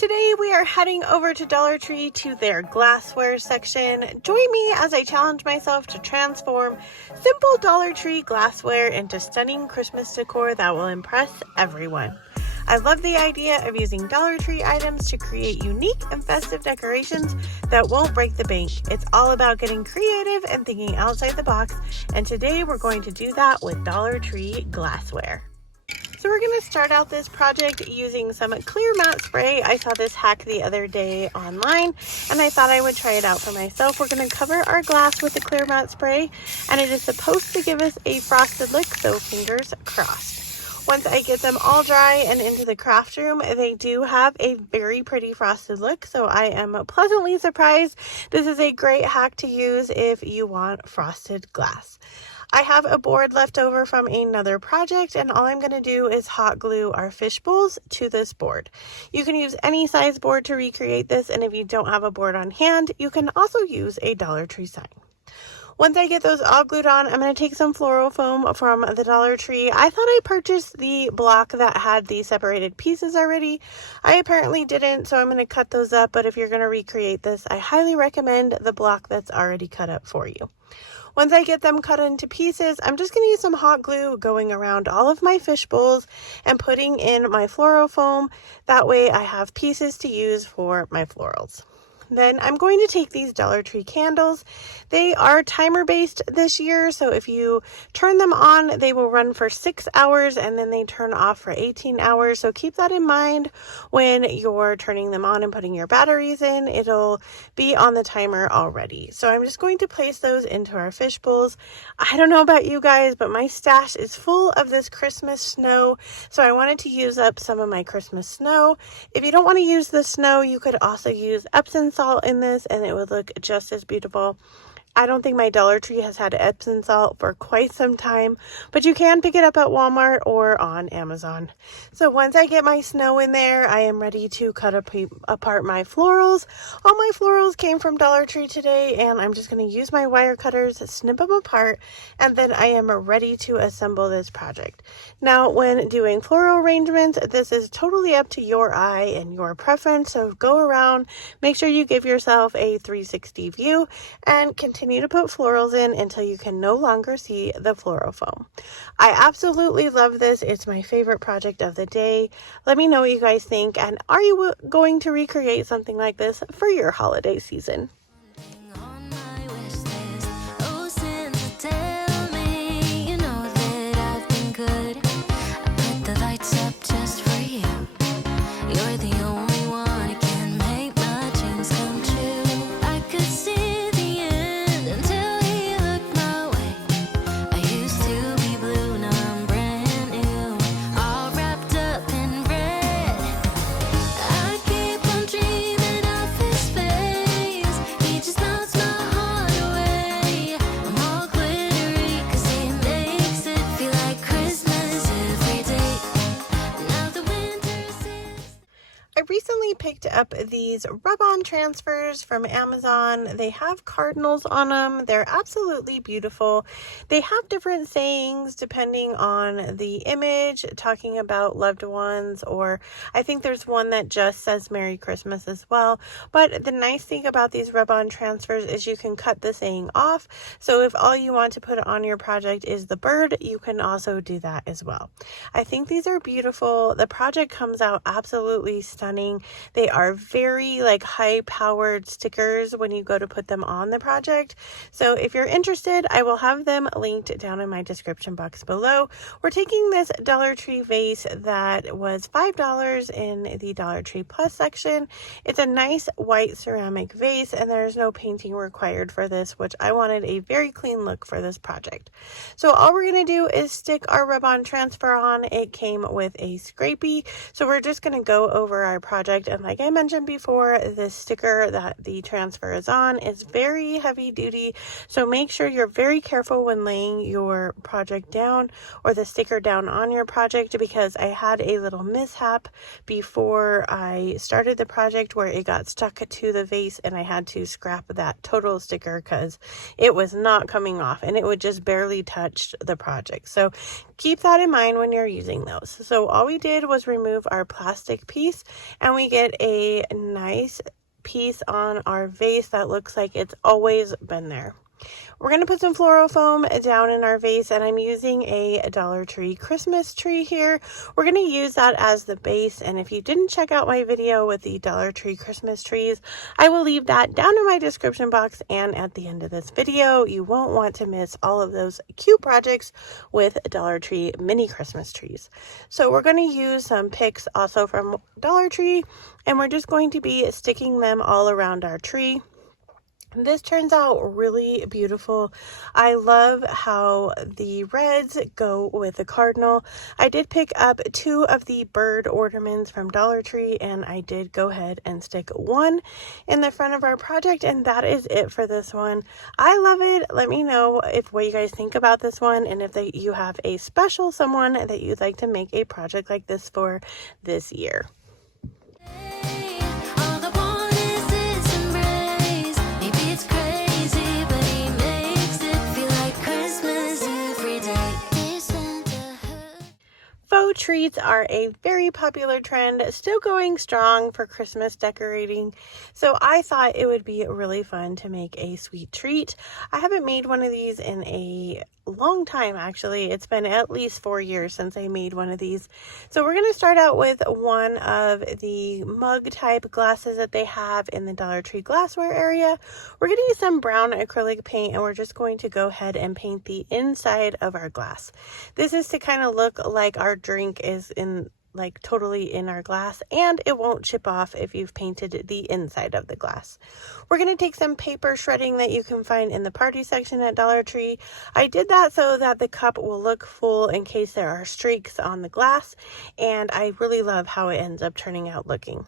Today we are heading over to Dollar Tree to their glassware section. Join me as I challenge myself to transform simple Dollar Tree glassware into stunning Christmas decor that will impress everyone. I love the idea of using Dollar Tree items to create unique and festive decorations that won't break the bank. It's all about getting creative and thinking outside the box, and today we're going to do that with Dollar Tree glassware. So we're going to start out this project using some clear matte spray. I saw this hack the other day online and I thought I would try it out for myself. We're going to cover our glass with the clear matte spray, and it is supposed to give us a frosted look, so fingers crossed. Once I get them all dry and into the craft room, they do have a very pretty frosted look, so I am pleasantly surprised. This is a great hack to use if you want frosted glass. I have a board left over from another project, and all I'm going to do is hot glue our fish bowls to this board. You can use any size board to recreate this, and if you don't have a board on hand, you can also use a Dollar Tree sign. Once I get those all glued on, I'm going to take some floral foam from the Dollar Tree. I thought I purchased the block that had the separated pieces already. I apparently didn't, so I'm going to cut those up, but if you're going to recreate this, I highly recommend the block that's already cut up for you. Once I get them cut into pieces, I'm just going to use some hot glue going around all of my fish bowls and putting in my floral foam. That way I have pieces to use for my florals. Then I'm going to take these Dollar Tree candles. They are timer based this year, so if you turn them on, they will run for 6 hours and then they turn off for 18 hours. So keep that in mind when you're turning them on and putting your batteries in. It'll be on the timer already. So I'm just going to place those into our fish bowls. I don't know about you guys, but my stash is full of this Christmas snow, so I wanted to use up some of my Christmas snow. If you don't want to use the snow, you could also use Epsom salt in this and it would look just as beautiful. I don't think my Dollar Tree has had Epsom salt for quite some time, but you can pick it up at Walmart or on Amazon. So once I get my snow in there, I am ready to cut apart my florals. All my florals came from Dollar Tree today, and I'm just going to use my wire cutters, snip them apart, and then I am ready to assemble this project. Now, when doing floral arrangements, this is totally up to your eye and your preference, so go around, make sure you give yourself a 360 view, and continue to put florals in until you can no longer see the floral foam. I absolutely love this. It's my favorite project of the day. Let me know what you guys think, and are you going to recreate something like this for your holiday season? I recently picked up these Rbon Transfers from Amazon. They have cardinals on them. They're absolutely beautiful. They have different sayings depending on the image, talking about loved ones, or I think there's one that just says Merry Christmas as well. But the nice thing about these Rbon Transfers is you can cut the saying off. So if all you want to put on your project is the bird, you can also do that as well. I think these are beautiful. The project comes out absolutely stunning. They are very high powered stickers when you go to put them on the project. So if you're interested, I will have them linked down in my description box below. We're taking this Dollar Tree vase that was $5 in the Dollar Tree Plus section. It's a nice white ceramic vase and there's no painting required for this, which I wanted a very clean look for this project. So all we're going to do is stick our Rbon Transfer on. It came with a scrapie, so we're just going to go over our project, and like I mentioned before, this sticker that the transfer is on is very heavy duty, so make sure you're very careful when laying your project down or the sticker down on your project, because I had a little mishap before I started the project where it got stuck to the vase and I had to scrap that total sticker because it was not coming off and it would just barely touch the project. So keep that in mind when you're using those. So all we did was remove our plastic piece, and we get a nice piece on our vase that looks like it's always been there. We're going to put some floral foam down in our vase, and I'm using a Dollar Tree Christmas tree here. We're going to use that as the base, and if you didn't check out my video with the Dollar Tree Christmas trees, I will leave that down in my description box and at the end of this video. You won't want to miss all of those cute projects with Dollar Tree mini Christmas trees. So we're going to use some picks also from Dollar Tree, and we're just going to be sticking them all around our tree. This turns out really beautiful. I love how the reds go with the cardinal. I did pick up 2 of the bird ornaments from Dollar Tree, and I did go ahead and stick 1 in the front of our project, and that is it for this one. I love it. Let me know what you guys think about this one, and if you have a special someone that you'd like to make a project like this for this year. Faux treats are a very popular trend, still going strong for Christmas decorating, so I thought it would be really fun to make a sweet treat. I haven't made one of these in a long time, actually. It's been at least 4 years since I made one of these. So we're going to start out with one of the mug type glasses that they have in the Dollar Tree Glassware area. We're going to use some brown acrylic paint, and we're just going to go ahead and paint the inside of our glass. This is to kind of look like our drink is totally in our glass, and it won't chip off if you've painted the inside of the glass. We're going to take some paper shredding that you can find in the party section at Dollar Tree. I did that so that the cup will look full in case there are streaks on the glass, and I really love how it ends up turning out looking.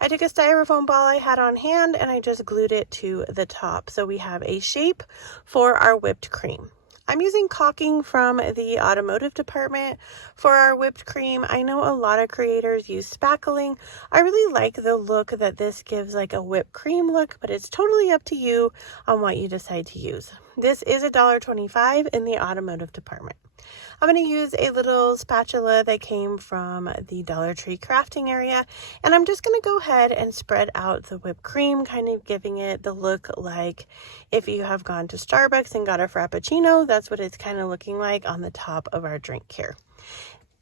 I took a styrofoam ball I had on hand, and I just glued it to the top so we have a shape for our whipped cream. I'm using caulking from the automotive department for our whipped cream. I know a lot of creators use spackling. I really like the look that this gives, like a whipped cream look, but it's totally up to you on what you decide to use. This is $1.25 in the automotive department. I'm going to use a little spatula that came from the Dollar Tree crafting area, and I'm just going to go ahead and spread out the whipped cream, kind of giving it the look like if you have gone to Starbucks and got a Frappuccino. That's what it's kind of looking like on the top of our drink here.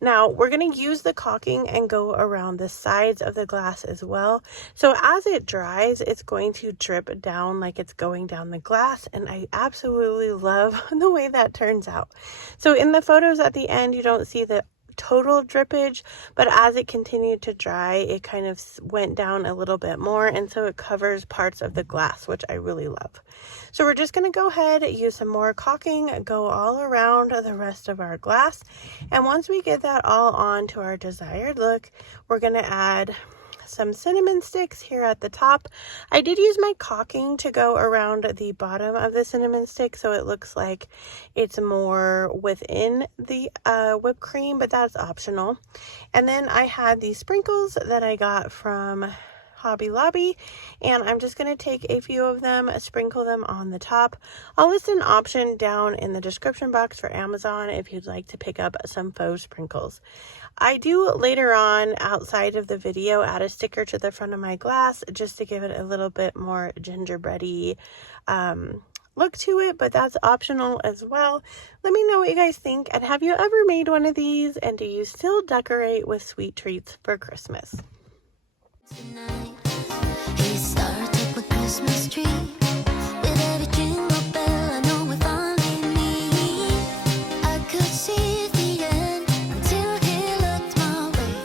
Now, we're going to use the caulking and go around the sides of the glass as well. So as it dries, it's going to drip down like it's going down the glass, and I absolutely love the way that turns out. So in the photos at the end, you don't see the total drippage, but as it continued to dry, it kind of went down a little bit more, and so it covers parts of the glass, which I really love. So we're just going to go ahead, use some more caulking, go all around the rest of our glass, and once we get that all on to our desired look, we're going to add some cinnamon sticks here at the top. I did use my caulking to go around the bottom of the cinnamon stick so it looks like it's more within the whipped cream, but that's optional. And then I had these sprinkles that I got from Hobby Lobby, and I'm just going to take a few of them, sprinkle them on the top. I'll list an option down in the description box for Amazon if you'd like to pick up some faux sprinkles. I do later on outside of the video add a sticker to the front of my glass just to give it a little bit more gingerbready look to it, but that's optional as well. Let me know what you guys think, and have you ever made one of these, and do you still decorate with sweet treats for Christmas? Tonight, he started my Christmas tree with every jingle bell. I know we finally meet. I could see the end until he looked my way.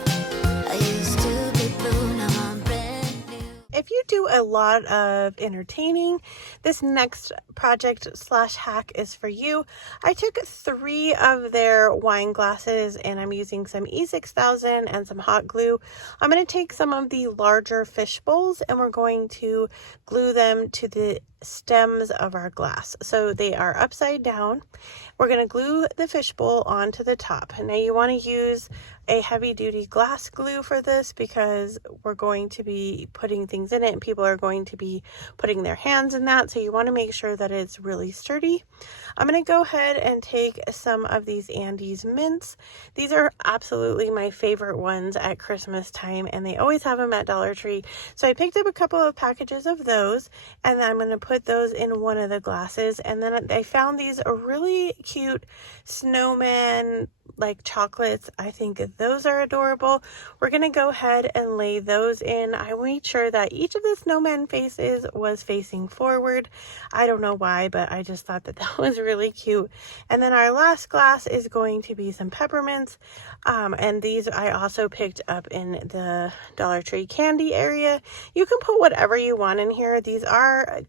I used to be blue, now I'm brand new. If you do a lot of entertaining, this next project / hack is for you. I took 3 of their wine glasses, and I'm using some E6000 and some hot glue. I'm going to take some of the larger fish bowls, and we're going to glue them to the stems of our glass. So they are upside down. We're going to glue the fish bowl onto the top. Now you want to use a heavy duty glass glue for this because we're going to be putting things in it and people are going to be putting their hands in that. So you want to make sure that it's really sturdy. I'm going to go ahead and take some of these Andes mints. These are absolutely my favorite ones at Christmas time, and they always have them at Dollar Tree. So I picked up a couple of packages of those, and then I'm going to put those in one of the glasses. And then I found these really cute snowman like chocolates. I think those are adorable. We're going to go ahead and lay those in. I made sure that each of the snowman faces was facing forward. I don't know why, but I just thought that that was really cute. And then our last glass is going to be some peppermints. And these I also picked up in the Dollar Tree candy area. You can put whatever you want in here. These are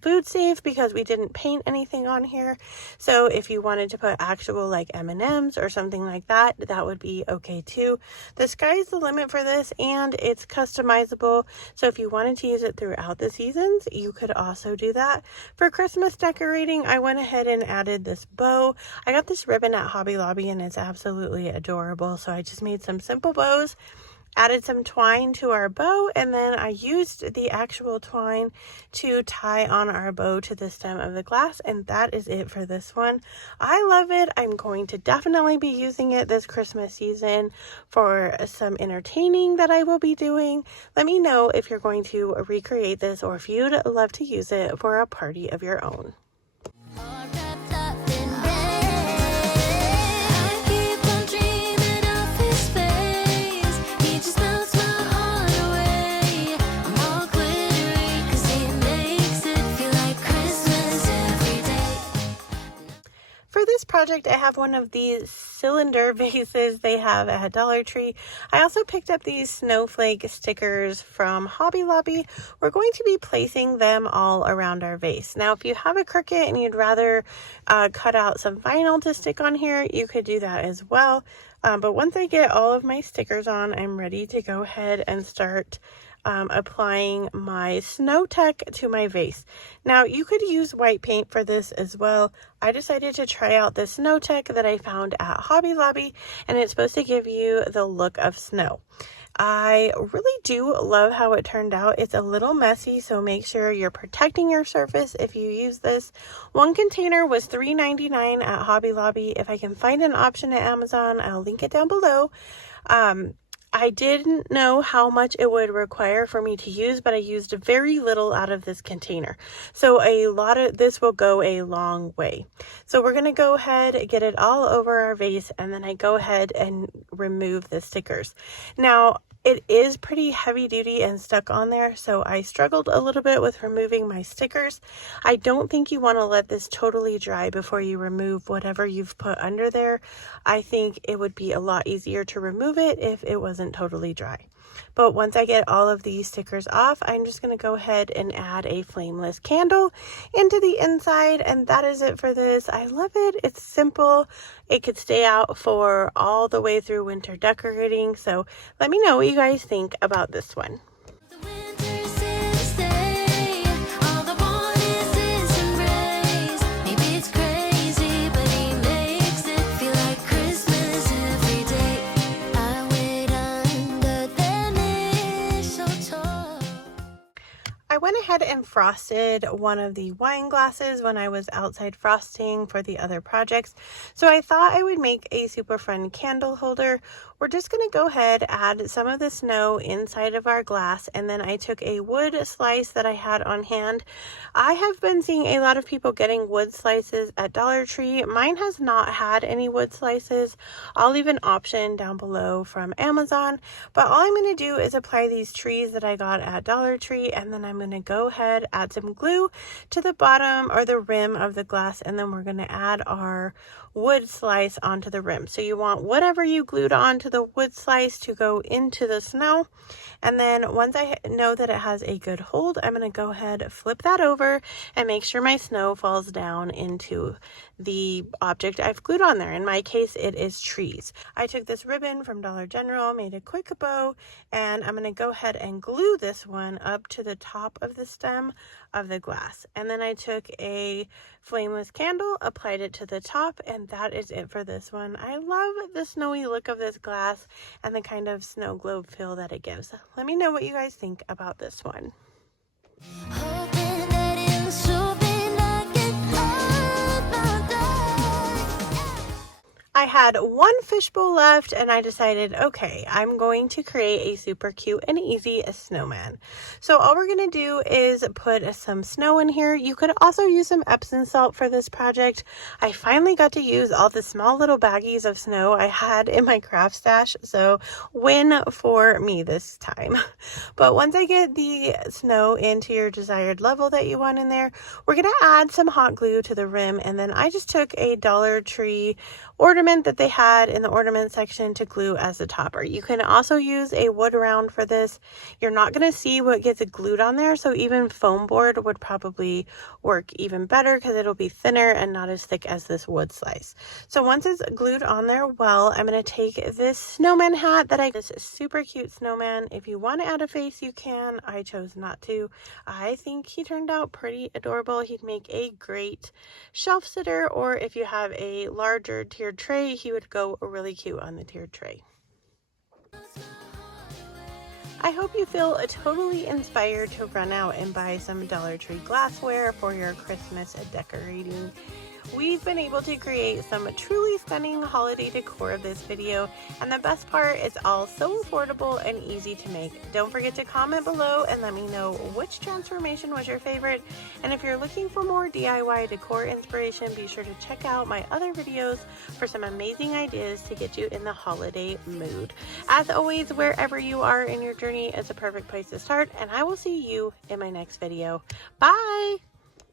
food safe because we didn't paint anything on here. So if you wanted to put actual like M&Ms or something like that, that would be okay too. The sky's the limit for this, and it's customizable. So if you wanted to use it throughout the seasons, you could also do that. For Christmas decorating, I went ahead and added this bow. I got this ribbon at Hobby Lobby and it's absolutely adorable. So I just made some simple bows, added some twine to our bow, and then I used the actual twine to tie on our bow to the stem of the glass, and that is it for this one. I love it. I'm going to definitely be using it this Christmas season for some entertaining that I will be doing. Let me know if you're going to recreate this or if you'd love to use it for a party of your own. For this project, I have one of these cylinder vases they have at Dollar Tree. I also picked up these snowflake stickers from Hobby Lobby. We're going to be placing them all around our vase. Now, if you have a Cricut and you'd rather cut out some vinyl to stick on here, you could do that as well. But once I get all of my stickers on, I'm ready to go ahead and start applying my snow tech to my vase. Now you could use white paint for this as well. I decided to try out the snow tech that I found at Hobby Lobby, and it's supposed to give you the look of snow. I really do love how it turned out. It's a little messy, so make sure you're protecting your surface if you use this. One container was $3.99 at Hobby Lobby. If I can find an option at Amazon, I'll link it down below. I didn't know how much it would require for me to use, but I used very little out of this container. So a lot of this will go a long way. So we're going to go ahead and get it all over our vase, and then I go ahead and remove the stickers. Now, it is pretty heavy duty and stuck on there, so I struggled a little bit with removing my stickers. I don't think you want to let this totally dry before you remove whatever you've put under there. I think it would be a lot easier to remove it if it wasn't totally dry. But once I get all of these stickers off, I'm just going to go ahead and add a flameless candle into the inside, and that is it for this. I love it. It's simple. It could stay out for all the way through winter decorating. So let me know what you guys think about this one. I went ahead and frosted one of the wine glasses when I was outside frosting for the other projects. So I thought I would make a super fun candle holder. We're just going to go ahead, add some of the snow inside of our glass, and then I took a wood slice that I had on hand. I have been seeing a lot of people getting wood slices at Dollar Tree. Mine has not had any wood slices. I'll leave an option down below from Amazon, but all I'm going to do is apply these trees that I got at Dollar Tree, and then I'm going to go ahead, add some glue to the bottom or the rim of the glass, and then we're going to add our wood slice onto the rim. So you want whatever you glued onto the wood slice to go into the snow. And then once I know that it has a good hold, I'm going to go ahead, flip that over, and make sure my snow falls down into the object I've glued on there. In my case, it is trees. I took this ribbon from Dollar General, made a quick bow, and I'm going to go ahead and glue this one up to the top of the stem of the glass. And then I took a flameless candle, applied it to the top, and that is it for this one. I love the snowy look of this glass. glass and the kind of snow globe feel that it gives. Let me know what you guys think about this one. Hoping that it was something I could hold my day. I had one fishbowl left and I decided, okay, I'm going to create a super cute and easy snowman. So all we're going to do is put some snow in here. You could also use some Epsom salt for this project. I finally got to use all the small little baggies of snow I had in my craft stash, so win for me this time. But once I get the snow into your desired level that you want in there, we're going to add some hot glue to the rim, and then I just took a Dollar Tree ornament that they had in the ornament section to glue as the topper. You can also use a wood round for this. You're not going to see what gets glued on there, so even foam board would probably work even better because it'll be thinner and not as thick as this wood slice. So once it's glued on there well, I'm going to take this snowman hat that this super cute snowman. If you want to add a face, you can. I chose not to. I think he turned out pretty adorable. He'd make a great shelf sitter, or if you have a larger tiered tray, he would go really cute on the tiered tray. I hope you feel totally inspired to run out and buy some Dollar Tree glassware for your Christmas decorating. We've been able to create some truly stunning holiday decor this video, and the best part is all so affordable and easy to make. Don't forget to comment below and let me know which transformation was your favorite, and if you're looking for more DIY decor inspiration, be sure to check out my other videos for some amazing ideas to get you in the holiday mood. As always, wherever you are in your journey is a perfect place to start, and I will see you in my next video. Bye!